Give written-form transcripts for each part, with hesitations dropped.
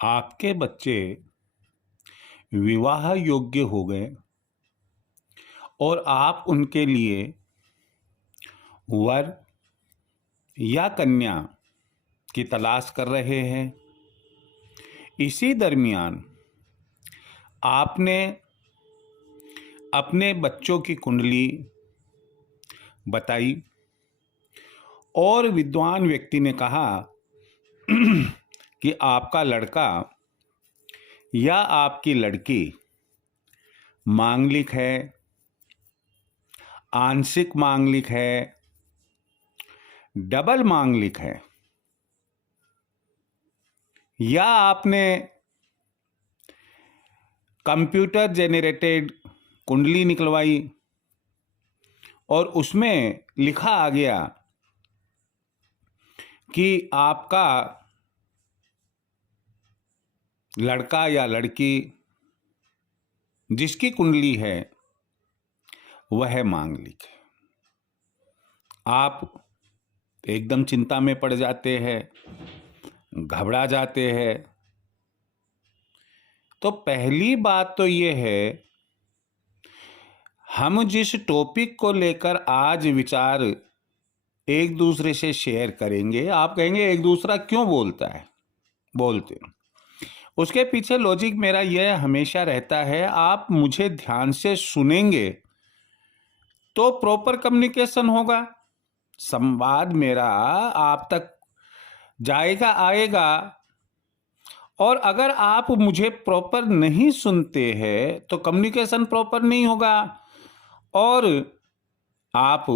आपके बच्चे विवाह योग्य हो गए और आप उनके लिए वर या कन्या की तलाश कर रहे हैं। इसी दरमियान आपने अपने बच्चों की कुंडली बताई और विद्वान व्यक्ति ने कहा कि आपका लड़का या आपकी लड़की मांगलिक है, आंशिक मांगलिक है, डबल मांगलिक है, या आपने कंप्यूटर जेनरेटेड कुंडली निकलवाई और उसमें लिखा आ गया कि आपका लड़का या लड़की जिसकी कुंडली है वह मांगलिक है। आप एकदम चिंता में पड़ जाते हैं, घबरा जाते हैं। तो पहली बात तो ये है, हम जिस टॉपिक को लेकर आज विचार एक दूसरे से शेयर करेंगे, आप कहेंगे एक दूसरा क्यों बोलता है, बोलते हैं। उसके पीछे लॉजिक मेरा यह हमेशा रहता है, आप मुझे ध्यान से सुनेंगे तो प्रॉपर कम्युनिकेशन होगा, संवाद मेरा आप तक जाएगा आएगा। और अगर आप मुझे प्रॉपर नहीं सुनते हैं तो कम्युनिकेशन प्रॉपर नहीं होगा और आप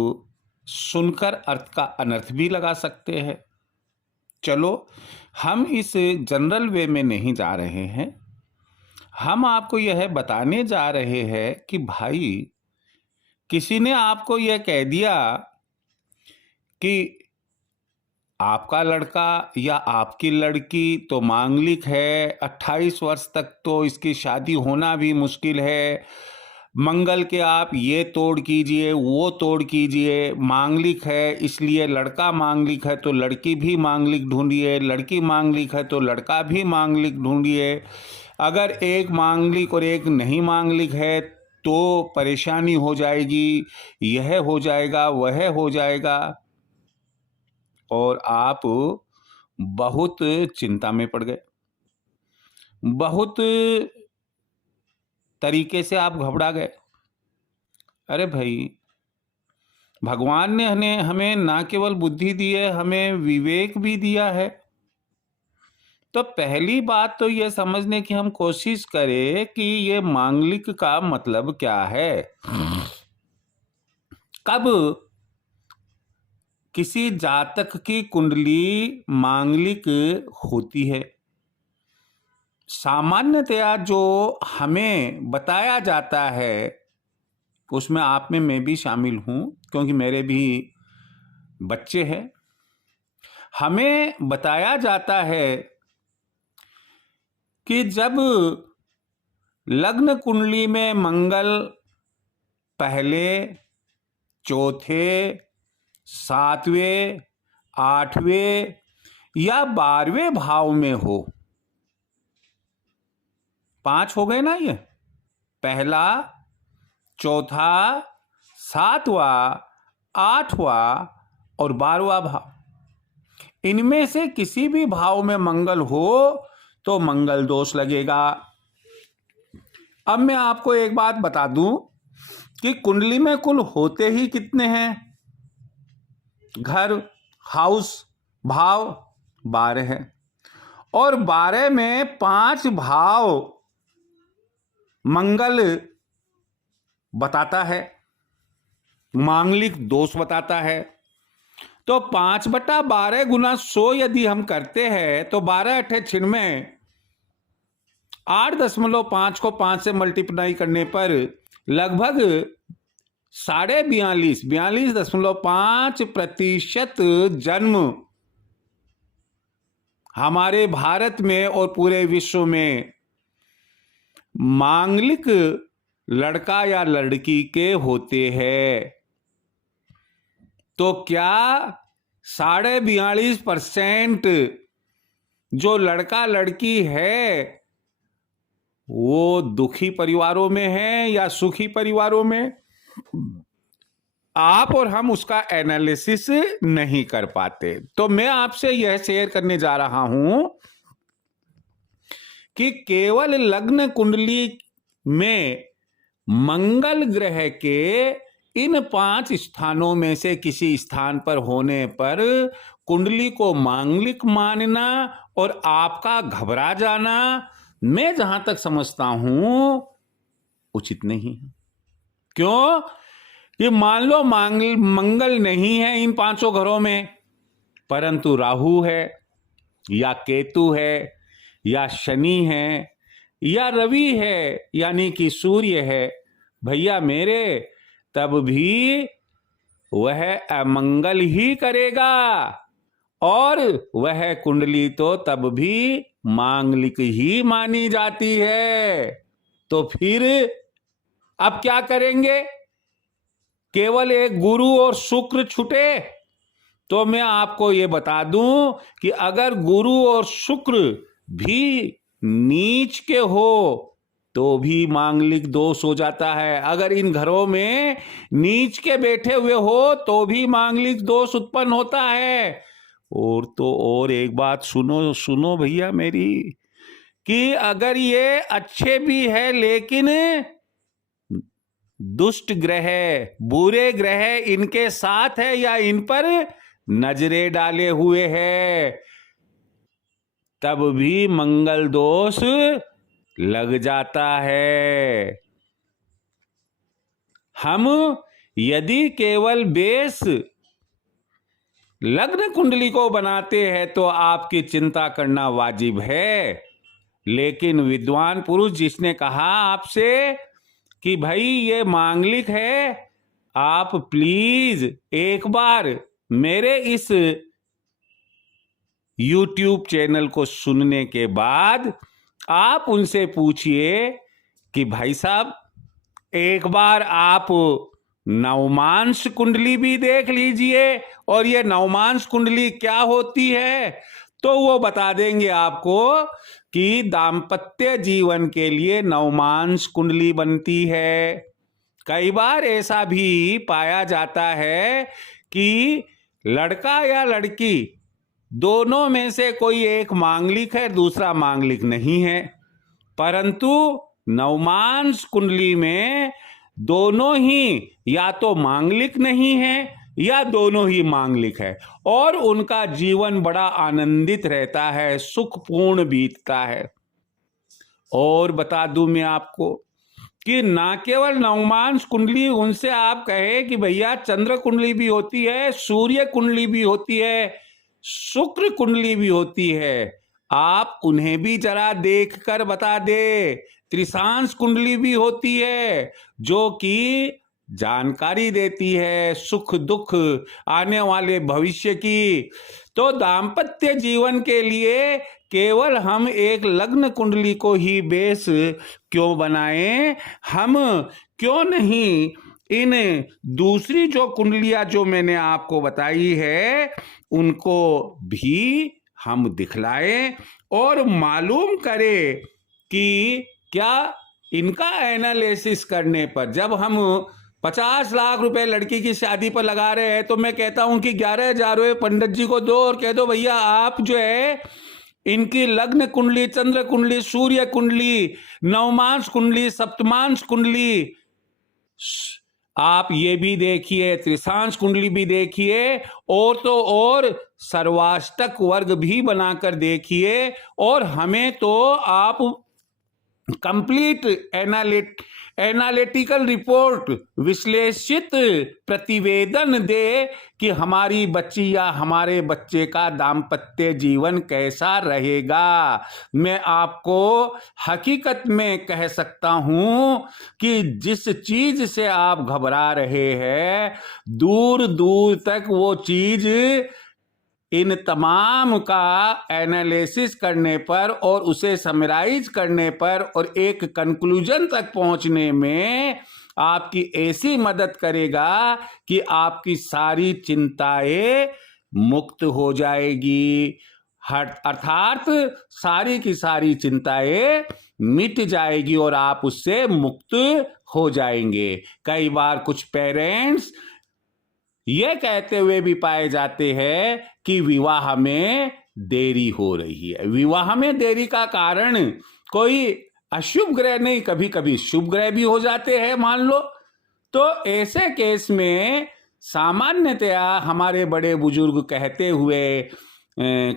सुनकर अर्थ का अनर्थ भी लगा सकते हैं। चलो, हम इस जनरल वे में नहीं जा रहे हैं। हम आपको यह बताने जा रहे हैं कि भाई, किसी ने आपको यह कह दिया कि आपका लड़का या आपकी लड़की तो मांगलिक है, 28 वर्ष तक तो इसकी शादी होना भी मुश्किल है, मंगल के आप ये तोड़ कीजिए वो तोड़ कीजिए, मांगलिक है इसलिए लड़का मांगलिक है तो लड़की भी मांगलिक ढूंढिए, लड़की मांगलिक है तो लड़का भी मांगलिक ढूंढिए। अगर एक मांगलिक और एक नहीं मांगलिक है तो परेशानी हो जाएगी, यह हो जाएगा वह हो जाएगा, और आप बहुत चिंता में पड़ गए, बहुत तरीके से आप घबरा गए। अरे भाई, भगवान ने हमें ना केवल बुद्धि दी है, हमें विवेक भी दिया है। तो पहली बात तो यह समझने की हम कोशिश करें कि ये मांगलिक का मतलब क्या है। कब किसी जातक की कुंडली मांगलिक होती है? सामान्यतया जो हमें बताया जाता है, उसमें आप में मैं भी शामिल हूं क्योंकि मेरे भी बच्चे हैं। हमें बताया जाता है कि जब लग्न कुंडली में मंगल पहले, चौथे, सातवें, आठवें या 12वें भाव में हो, 5 हो गए ना, ये पहला, चौथा, सातवां, आठवां और 12वां भाव, इनमें से किसी भी भाव में मंगल हो तो मंगल दोष लगेगा। अब मैं आपको एक बात बता दूं कि कुंडली में कुल होते ही कितने हैं? घर, हाउस, भाव 12 है और 12 में 5 भाव मंगल बताता है, मांगलिक दोष बताता है। तो 5/12 गुना 100 यदि हम करते हैं तो 12 अठे 96, 8.5 को 5 से मल्टीप्लाई करने पर लगभग 42.5% जन्म हमारे भारत में और पूरे विश्व में मांगलिक लड़का या लड़की के होते हैं। तो क्या 42.5% जो लड़का लड़की है वो दुखी परिवारों में है या सुखी परिवारों में, आप और हम उसका एनालिसिस नहीं कर पाते। तो मैं आपसे यह शेयर करने जा रहा हूं कि केवल लग्न कुंडली में मंगल ग्रह के इन 5 स्थानों में से किसी स्थान पर होने पर कुंडली को मांगलिक मानना और आपका घबरा जाना, मैं जहां तक समझता हूं उचित नहीं है। क्यों? कि मान लो मंगल नहीं है इन 5 घरों में, परंतु राहु है या केतु है या शनि है या रवि है यानी कि सूर्य है, भैया मेरे, तब भी वह अमंगल ही करेगा और वह कुंडली तो तब भी मांगलिक ही मानी जाती है। तो फिर अब क्या करेंगे? केवल एक गुरु और शुक्र छूटे? तो मैं आपको यह बता दूं कि अगर गुरु और शुक्र भी नीच के हो तो भी मांगलिक दोष हो जाता है। अगर इन घरों में नीच के बैठे हुए हो तो भी मांगलिक दोष उत्पन्न होता है। और तो और एक बात सुनो भैया मेरी, कि अगर ये अच्छे भी है लेकिन दुष्ट ग्रह, बुरे ग्रह इनके साथ है या इन पर नजरें डाले हुए है, तब भी मंगल दोष लग जाता है। हम यदि केवल बेस लग्न कुंडली को बनाते हैं तो आपकी चिंता करना वाजिब है, लेकिन विद्वान पुरुष जिसने कहा आपसे कि भाई ये मांगलिक है, आप प्लीज एक बार मेरे इस YouTube चैनल को सुनने के बाद आप उनसे पूछिए कि भाई साहब एक बार आप नवमांश कुंडली भी देख लीजिए, और ये नवमांश कुंडली क्या होती है तो वो बता देंगे आपको कि दाम्पत्य जीवन के लिए नवमांश कुंडली बनती है। कई बार ऐसा भी पाया जाता है कि लड़का या लड़की दोनों में से कोई एक मांगलिक है, दूसरा मांगलिक नहीं है, परंतु नवमांश कुंडली में दोनों ही या तो मांगलिक नहीं है या दोनों ही मांगलिक है, और उनका जीवन बड़ा आनंदित रहता है, सुखपूर्ण बीतता है। और बता दूं मैं आपको कि ना केवल नवमांश कुंडली, उनसे आप कहे कि भैया चंद्र कुंडली भी होती है, सूर्य कुंडली भी होती है, शुक्र कुंडली भी होती है, आप उन्हें भी जरा देख कर बता दे। त्रिशांश कुंडली भी होती है जो कि जानकारी देती है सुख दुख आने वाले भविष्य की। तो दाम्पत्य जीवन के लिए केवल हम एक लग्न कुंडली को ही बेस क्यों बनाएं? हम क्यों नहीं इन दूसरी जो कुंडलियां जो मैंने आपको बताई है उनको भी हम दिखलाएं और मालूम करें कि क्या इनका एनालिसिस करने पर, जब हम 50 लाख रुपए लड़की की शादी पर लगा रहे हैं तो मैं कहता हूं कि 11,000 रुपए पंडित जी को दो और कह दो भैया आप जो है इनकी लग्न कुंडली, चंद्र कुंडली, सूर्य कुंडली, नवमांश कुंडली, सप्तमांश कुंडली आप ये भी देखिए, त्रिशांश कुंडली भी देखिए, और तो और सर्वाष्टक वर्ग भी बनाकर देखिए, और हमें तो आप कंप्लीट एनालिटिकल रिपोर्ट, विश्लेषित प्रतिवेदन दे कि हमारी बच्ची या हमारे बच्चे का दाम्पत्य जीवन कैसा रहेगा। मैं आपको हकीकत में कह सकता हूं कि जिस चीज से आप घबरा रहे हैं दूर दूर तक वो चीज इन तमाम का एनालिसिस करने पर और उसे समराइज करने पर और एक कंक्लूजन तक पहुंचने में आपकी ऐसी मदद करेगा कि आपकी सारी चिंताएं मुक्त हो जाएगी। अर्थात सारी की सारी चिंताएं मिट जाएगी और आप उससे मुक्त हो जाएंगे। कई बार कुछ पेरेंट्स ये कहते हुए भी पाए जाते हैं कि विवाह में देरी हो रही है। विवाह में देरी का कारण कोई अशुभ ग्रह नहीं, कभी कभी शुभ ग्रह भी हो जाते हैं मान लो। तो ऐसे केस में सामान्यतया हमारे बड़े बुजुर्ग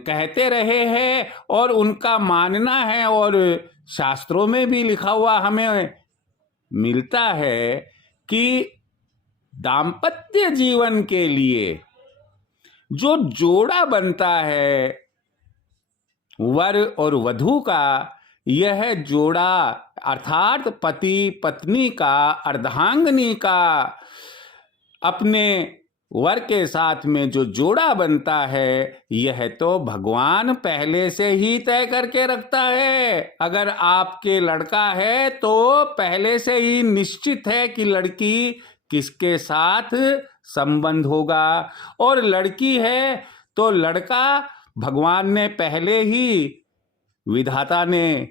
कहते रहे हैं और उनका मानना है, और शास्त्रों में भी लिखा हुआ हमें मिलता है कि दाम्पत्य जीवन के लिए जो जोड़ा बनता है वर और वधू का, यह जोड़ा अर्थात पति पत्नी का, अर्धांगिनी का अपने वर के साथ में जो जोड़ा बनता है, यह तो भगवान पहले से ही तय करके रखता है। अगर आपके लड़का है तो पहले से ही निश्चित है कि लड़की किसके साथ संबंध होगा, और लड़की है तो लड़का भगवान ने पहले ही, विधाता ने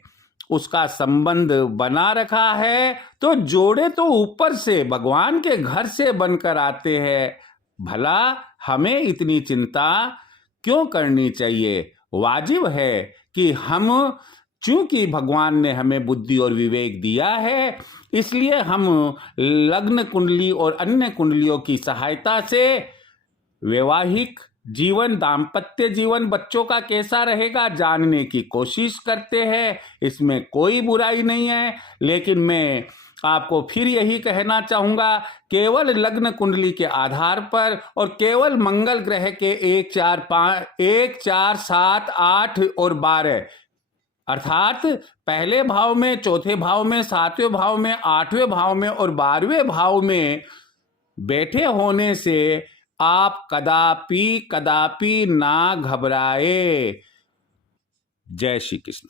उसका संबंध बना रखा है। तो जोड़े तो ऊपर से भगवान के घर से बनकर आते हैं, भला हमें इतनी चिंता क्यों करनी चाहिए। वाजिब है कि हम, चूंकि भगवान ने हमें बुद्धि और विवेक दिया है, इसलिए हम लग्न कुंडली और अन्य कुंडलियों की सहायता से वैवाहिक जीवन, दाम्पत्य जीवन बच्चों का कैसा रहेगा जानने की कोशिश करते हैं। इसमें कोई बुराई नहीं है। लेकिन मैं आपको फिर यही कहना चाहूंगा, केवल लग्न कुंडली के आधार पर और केवल मंगल ग्रह के 1, 4, 7, 8 और 12 अर्थात पहले भाव में, चौथे भाव में, 7वें भाव में, 8वें भाव में और 12वें भाव में बैठे होने से आप कदापि ना घबराए। जय श्री कृष्ण।